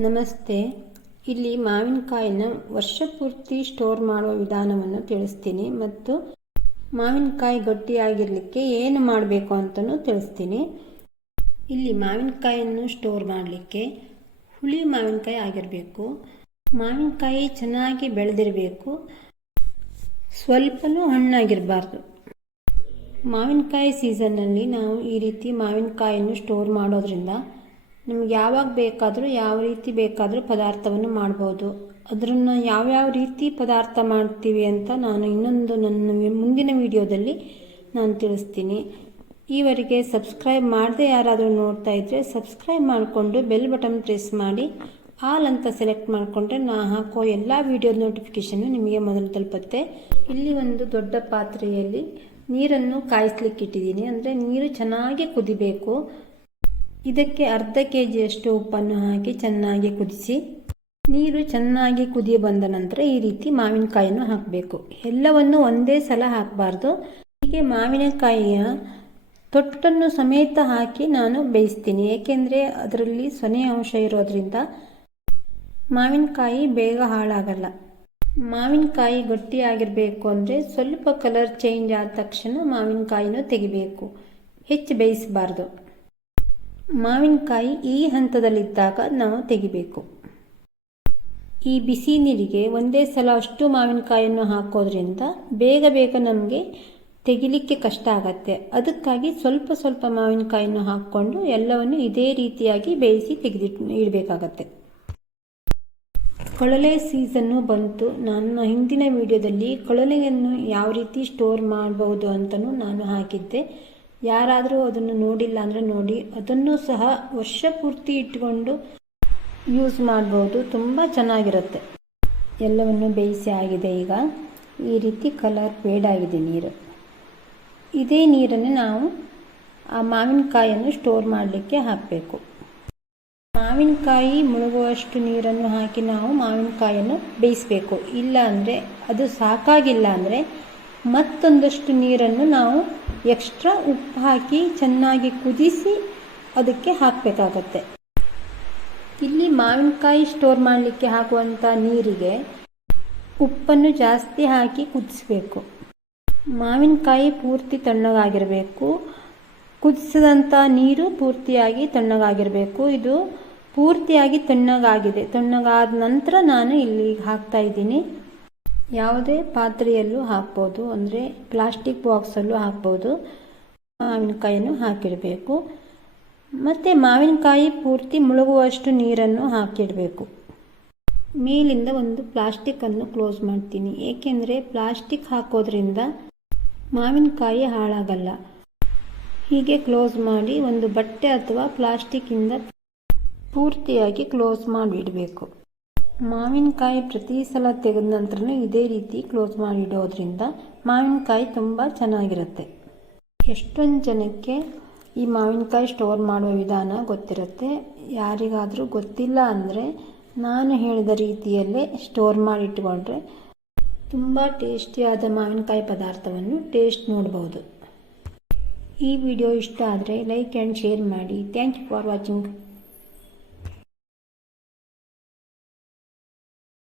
ನಮಸ್ತೆ. ಇಲ್ಲಿ ಮಾವಿನಕಾಯಿನ ವರ್ಷ ಪೂರ್ತಿ ಸ್ಟೋರ್ ಮಾಡುವ ವಿಧಾನವನ್ನು ತಿಳಿಸ್ತೀನಿ ಮತ್ತು ಮಾವಿನಕಾಯಿ ಗಟ್ಟಿಯಾಗಿರಲಿಕ್ಕೆ ಏನು ಮಾಡಬೇಕು ಅಂತಲೂ ತಿಳಿಸ್ತೀನಿ. ಇಲ್ಲಿ ಮಾವಿನಕಾಯಿಯನ್ನು ಸ್ಟೋರ್ ಮಾಡಲಿಕ್ಕೆ ಹುಳಿ ಮಾವಿನಕಾಯಿ ಆಗಿರಬೇಕು. ಮಾವಿನಕಾಯಿ ಚೆನ್ನಾಗಿ ಬೆಳೆದಿರಬೇಕು. ಸ್ವಲ್ಪನೂ ಹಣ್ಣಾಗಿರಬಾರ್ದು. ಮಾವಿನಕಾಯಿ ಸೀಸನ್ನಲ್ಲಿ ನಾವು ಈ ರೀತಿ ಮಾವಿನಕಾಯಿಯನ್ನು ಸ್ಟೋರ್ ಮಾಡೋದ್ರಿಂದ ನಮ್ಗೆ ಯಾವಾಗ ಬೇಕಾದರೂ, ಯಾವ ರೀತಿ ಬೇಕಾದರೂ ಪದಾರ್ಥವನ್ನು ಮಾಡ್ಬೋದು. ಅದನ್ನು ಯಾವ್ಯಾವ ರೀತಿ ಪದಾರ್ಥ ಮಾಡ್ತೀವಿ ಅಂತ ನಾನು ಇನ್ನೊಂದು ನನ್ನ ಮುಂದಿನ ವಿಡಿಯೋದಲ್ಲಿ ನಾನು ತಿಳಿಸ್ತೀನಿ. ಈವರೆಗೆ ಸಬ್ಸ್ಕ್ರೈಬ್ ಮಾಡದೆ ಯಾರಾದರೂ ನೋಡ್ತಾ ಇದ್ದರೆ ಸಬ್ಸ್ಕ್ರೈಬ್ ಮಾಡಿಕೊಂಡು ಬೆಲ್ ಬಟನ್ ಪ್ರೆಸ್ ಮಾಡಿ. ಆಲ್ ಅಂತ ಸೆಲೆಕ್ಟ್ ಮಾಡಿಕೊಂಡ್ರೆ ನಾ ಹಾಕೋ ಎಲ್ಲ ವಿಡಿಯೋ ನೋಟಿಫಿಕೇಷನ್ನು ನಿಮಗೆ ಮೊದಲು ತಲುಪುತ್ತೆ. ಇಲ್ಲಿ ಒಂದು ದೊಡ್ಡ ಪಾತ್ರೆಯಲ್ಲಿ ನೀರನ್ನು ಕಾಯಿಸ್ಲಿಕ್ಕೆ ಇಟ್ಟಿದ್ದೀನಿ ಅಂದರೆ ನೀರು ಚೆನ್ನಾಗಿ ಕುದಿಬೇಕು. ಇದಕ್ಕೆ ಅರ್ಧ ಕೆ ಜಿಯಷ್ಟು ಉಪ್ಪನ್ನು ಹಾಕಿ ಚೆನ್ನಾಗಿ ಕುದಿಸಿ. ನೀರು ಚೆನ್ನಾಗಿ ಕುದಿ ಬಂದ ನಂತರ ಈ ರೀತಿ ಮಾವಿನಕಾಯಿಯನ್ನು ಹಾಕಬೇಕು. ಎಲ್ಲವನ್ನು ಒಂದೇ ಸಲ ಹಾಕಬಾರ್ದು. ಹೀಗೆ ಮಾವಿನಕಾಯಿಯ ತೊಟ್ಟನ್ನು ಸಮೇತ ಹಾಕಿ ನಾನು ಬೇಯಿಸ್ತೀನಿ. ಏಕೆಂದರೆ ಅದರಲ್ಲಿ ಸೊನೆ ಅಂಶ ಇರೋದ್ರಿಂದ ಮಾವಿನಕಾಯಿ ಬೇಗ ಹಾಳಾಗಲ್ಲ. ಮಾವಿನಕಾಯಿ ಗಟ್ಟಿಯಾಗಿರಬೇಕು ಅಂದರೆ ಸ್ವಲ್ಪ ಕಲರ್ ಚೇಂಜ್ ಆದ ತಕ್ಷಣ ಮಾವಿನಕಾಯಿನೂ ತೆಗಿಬೇಕು. ಹೆಚ್ಚು ಬೇಯಿಸಬಾರ್ದು. ಮಾವಿನಕಾಯಿ ಈ ಹಂತದಲ್ಲಿದ್ದಾಗ ನಾವು ತೆಗಿಬೇಕು. ಈ ಬಿಸಿ ನೀರಿಗೆ ಒಂದೇ ಸಲ ಅಷ್ಟು ಮಾವಿನಕಾಯಿಯನ್ನು ಹಾಕೋದ್ರಿಂದ ಬೇಗ ಬೇಗ ನಮಗೆ ತೆಗಿಲಿಕ್ಕೆ ಕಷ್ಟ ಆಗತ್ತೆ. ಅದಕ್ಕಾಗಿ ಸ್ವಲ್ಪ ಸ್ವಲ್ಪ ಮಾವಿನಕಾಯಿಯನ್ನು ಹಾಕ್ಕೊಂಡು ಎಲ್ಲವನ್ನು ಇದೇ ರೀತಿಯಾಗಿ ಬೇಯಿಸಿ ತೆಗೆದಿಟ್ಟು ಇಡಬೇಕಾಗತ್ತೆ. ಕೊಳಲೆ ಸೀಸನ್ನು ಬಂತು. ನನ್ನ ಹಿಂದಿನ ವಿಡಿಯೋದಲ್ಲಿ ಕೊಳಲೆಯನ್ನು ಯಾವ ರೀತಿ ಸ್ಟೋರ್ ಮಾಡಬಹುದು ಅಂತಲೂ ನಾನು ಹಾಕಿದ್ದೆ. ಯಾರಾದರೂ ಅದನ್ನು ನೋಡಿಲ್ಲ ಅಂದರೆ ನೋಡಿ. ಅದನ್ನು ಸಹ ವರ್ಷ ಪೂರ್ತಿ ಇಟ್ಕೊಂಡು ಯೂಸ್ ಮಾಡ್ಬೋದು. ತುಂಬ ಚೆನ್ನಾಗಿರುತ್ತೆ. ಎಲ್ಲವನ್ನು ಬೇಯಿಸಿ ಆಗಿದೆ ಈಗ. ಈ ರೀತಿ ಕಲರ್ ಫೇಡ್ ಆಗಿದೆ ನೀರು. ಇದೇ ನೀರನ್ನು ನಾವು ಆ ಮಾವಿನಕಾಯಿಯನ್ನು ಸ್ಟೋರ್ ಮಾಡಲಿಕ್ಕೆ ಹಾಕಬೇಕು. ಮಾವಿನಕಾಯಿ ಮುಳುಗುವಷ್ಟು ನೀರನ್ನು ಹಾಕಿ ನಾವು ಮಾವಿನಕಾಯನ್ನು ಬೇಯಿಸಬೇಕು. ಇಲ್ಲ ಅಂದರೆ ಅದು ಸಾಕಾಗಿಲ್ಲ ಅಂದರೆ ಮತ್ತೊಂದಷ್ಟು ನೀರನ್ನು ನಾವು ಎಕ್ಸ್ಟ್ರಾ ಉಪ್ಪು ಹಾಕಿ ಚೆನ್ನಾಗಿ ಕುದಿಸಿ ಅದಕ್ಕೆ ಹಾಕಬೇಕಾಗತ್ತೆ. ಇಲ್ಲಿ ಮಾವಿನಕಾಯಿ ಸ್ಟೋರ್ ಮಾಡಲಿಕ್ಕೆ ಹಾಕುವಂಥ ನೀರಿಗೆ ಉಪ್ಪನ್ನು ಜಾಸ್ತಿ ಹಾಕಿ ಕುದಿಸ್ಬೇಕು. ಮಾವಿನಕಾಯಿ ಪೂರ್ತಿ ತಣ್ಣಗಾಗಿರಬೇಕು. ಕುದಿಸಿದಂಥ ನೀರು ಪೂರ್ತಿಯಾಗಿ ತಣ್ಣಗಾಗಿರಬೇಕು. ಇದು ಪೂರ್ತಿಯಾಗಿ ತಣ್ಣಗಾಗಿದೆ. ತಣ್ಣಗಾದ ನಂತರ ನಾನು ಇಲ್ಲಿ ಹಾಕ್ತಾ ಇದ್ದೀನಿ. ಯಾವುದೇ ಪಾತ್ರೆಯಲ್ಲೂ ಹಾಕ್ಬೋದು. ಅಂದರೆ ಪ್ಲಾಸ್ಟಿಕ್ ಬಾಕ್ಸಲ್ಲೂ ಹಾಕ್ಬೋದು. ಮಾವಿನಕಾಯಿಯನ್ನು ಹಾಕಿಡಬೇಕು. ಮತ್ತು ಮಾವಿನಕಾಯಿ ಪೂರ್ತಿ ಮುಳುಗುವಷ್ಟು ನೀರನ್ನು ಹಾಕಿಡಬೇಕು. ಮೇಲಿಂದ ಒಂದು ಪ್ಲಾಸ್ಟಿಕ್ಕನ್ನು ಕ್ಲೋಸ್ ಮಾಡ್ತೀನಿ. ಏಕೆಂದರೆ ಪ್ಲಾಸ್ಟಿಕ್ ಹಾಕೋದ್ರಿಂದ ಮಾವಿನಕಾಯಿ ಹಾಳಾಗಲ್ಲ. ಹೀಗೆ ಕ್ಲೋಸ್ ಮಾಡಿ ಒಂದು ಬಟ್ಟೆ ಅಥವಾ ಪ್ಲಾಸ್ಟಿಕ್ಕಿಂದ ಪೂರ್ತಿಯಾಗಿ ಕ್ಲೋಸ್ ಮಾಡಿಡಬೇಕು. ಮಾವಿನಕಾಯಿ ಪ್ರತಿ ಸಲ ತೆಗೆದ ನಂತರ ಇದೇ ರೀತಿ ಕ್ಲೋಸ್ ಮಾಡಿಡೋದ್ರಿಂದ ಮಾವಿನಕಾಯಿ ತುಂಬ ಚೆನ್ನಾಗಿರುತ್ತೆ. ಎಷ್ಟೊಂದು ಜನಕ್ಕೆ ಈ ಮಾವಿನಕಾಯಿ ಸ್ಟೋರ್ ಮಾಡುವ ವಿಧಾನ ಗೊತ್ತಿರುತ್ತೆ. ಯಾರಿಗಾದರೂ ಗೊತ್ತಿಲ್ಲ ಅಂದರೆ ನಾನು ಹೇಳಿದ ರೀತಿಯಲ್ಲೇ ಸ್ಟೋರ್ ಮಾಡಿಟ್ಕೊಂಡ್ರೆ ತುಂಬ ಟೇಸ್ಟಿಯಾದ ಮಾವಿನಕಾಯಿ ಪದಾರ್ಥವನ್ನು ಟೇಸ್ಟ್ ನೋಡ್ಬೋದು. ಈ ವಿಡಿಯೋ ಇಷ್ಟ ಆದರೆ ಲೈಕ್ ಆ್ಯಂಡ್ ಶೇರ್ ಮಾಡಿ. Thank you for watching